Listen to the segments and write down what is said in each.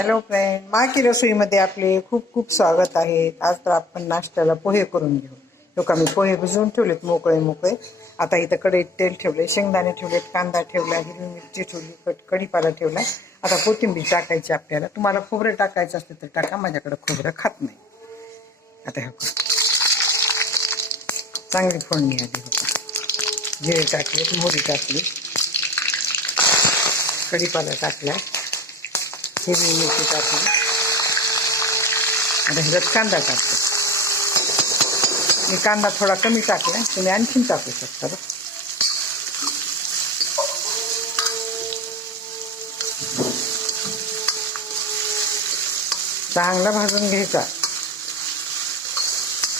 Hello friend माकी रसोईमध्ये आपले खूप खूप स्वागत आहे. आज तर आपण नाश्त्याला पोहे करून घेऊ. तो का मी पोहे भिजवून ठेवलेत मोकळे मोकळे. आता इथं कढईत तेल ठेवले शेंगदाणे ठेवलेत कांदा ठेवला हिरवी मिरची ठेवली कट कढीपाला ठेवला आता कोथिंबीर टाकायची आपल्याला. तुम्हाला खोबरं टाकायचं असतं तर टाका माझ्याकडे खोबरं खात नाही. आता हे चांगली फोडणी आली होता जिरे टाकले मोहरी टाकली. कढीपाला टाकला हिरवी मिरची टाकली. आता ह्याच्यात कांदा टाकतो. मी कांदा थोडा कमी टाकला तुम्ही आणखीन टाकू शकता चांगला भाजून घ्यायचा.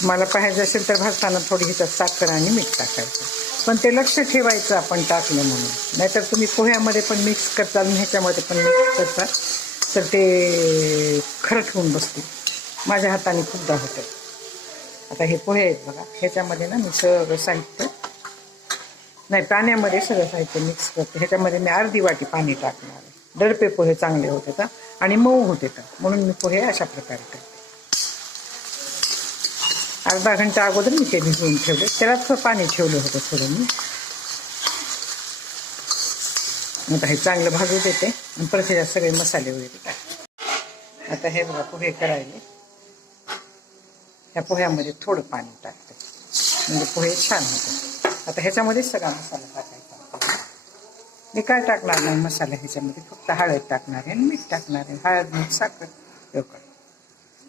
तुम्हाला पाहिजे असेल तर भाजताना थोडी ह्याच्यात साखर आणि मीठ टाकायचं. पण ते लक्ष ठेवायचं आपण टाकलं म्हणून. नाहीतर तुम्ही पोह्यामध्ये पण मिक्स करता आणि ह्याच्यामध्ये पण मिक्स करता तर ते खरंच होऊन बसते. माझ्या हाताने खूपदा होतं. आता हे पोहे आहेत बघा. ह्याच्यामध्ये ना मी सगळं साहित्य नाही पाण्यामध्ये सगळं साहित्य मिक्स करते. ह्याच्यामध्ये मी अर्धी वाटी पाणी टाकणार आहे. दडपे पोहे चांगले होते का? आणि मऊ होते का? म्हणून मी पोहे अशा प्रकारे करते. अर्धा घंटा अगोदर मी ते भिजवून ठेवले. त्याला थोडं पाणी ठेवलं होतं थोडं मी. आता हे चांगलं भाजू देते. आणि परत सगळे मसाले वगैरे टाकते. आता हे बघा पोहे करायले. ह्या पोह्यामध्ये थोडं पाणी टाकते. म्हणजे पोहे छान होते. आता ह्याच्यामध्ये सगळा मसाला टाकायचा. मी काय टाकणार नाही मसाला ह्याच्यामध्ये? फक्त हळद टाकणार आहे आणि मीठ टाकणार आहे. हळद मीठ साखर एवढं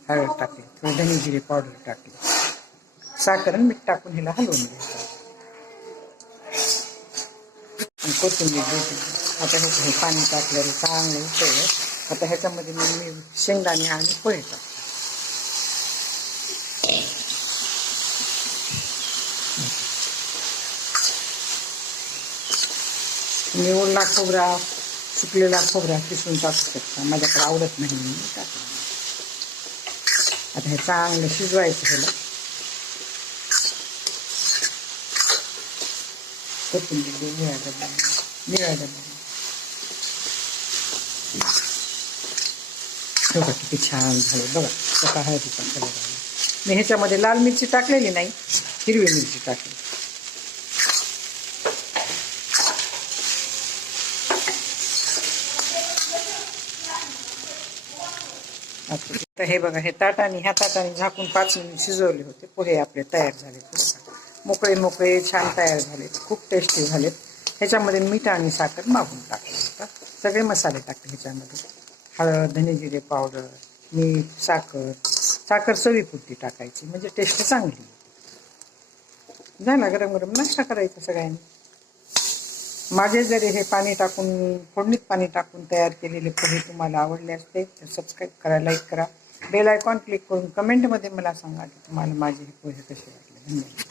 हळद टाकली थोडी धनी जिरे पावडर टाकली साखर आणि मीठ टाकून ह्याला हलवून घ्यायचं. आणि कोथिंबीर द्यायची आता हे हे पाणी टाकल्यावर चांगलं उकळलं आता ह्याच्यामध्ये मग मी शेंगदाणे आणि पोहे टाकते. निवडला खोबरा सुकलेला खोबरा किसून टाकू शकता माझ्याकडे आवडत नाही मी टाकलं आता हे चांगलं शिजवायचं ह्याला कोथिंबीर निळ्या निळ्या बघा किती छान झाले बघा हळदीचा कलर आला मी ह्याच्यामध्ये लाल मिरची टाकलेली नाही हिरवी मिरची टाकली. आता हे बघा हे ताटाने ह्या ताटाने झाकून पाच मिनिट शिजवले होते. पोहे आपले तयार झाले मोकळे मोकळे छान तयार झालेत. खूप टेस्टी झालेत. ह्याच्यामध्ये मीठ आणि साखर मागून टाकलं होतं. सगळे मसाले टाकले ह्याच्यामध्ये. हळद धनेजिरे पावडर मीठ साखर. साखर चवीपुरती टाकायची. म्हणजे टेस्ट चांगली. झाला गरम गरम नाश्ता करायचा सगळ्यांनी. माझे जरी हे पाणी टाकून फोडणीत पाणी टाकून तयार केलेले पोहे तुम्हाला आवडले असते तर सबस्क्राईब करा लाईक करा. बेल आयकॉन क्लिक करून कमेंटमध्ये मला सांगा की तुम्हाला माझे हे पोहे कसे वाटले. धन्यवाद.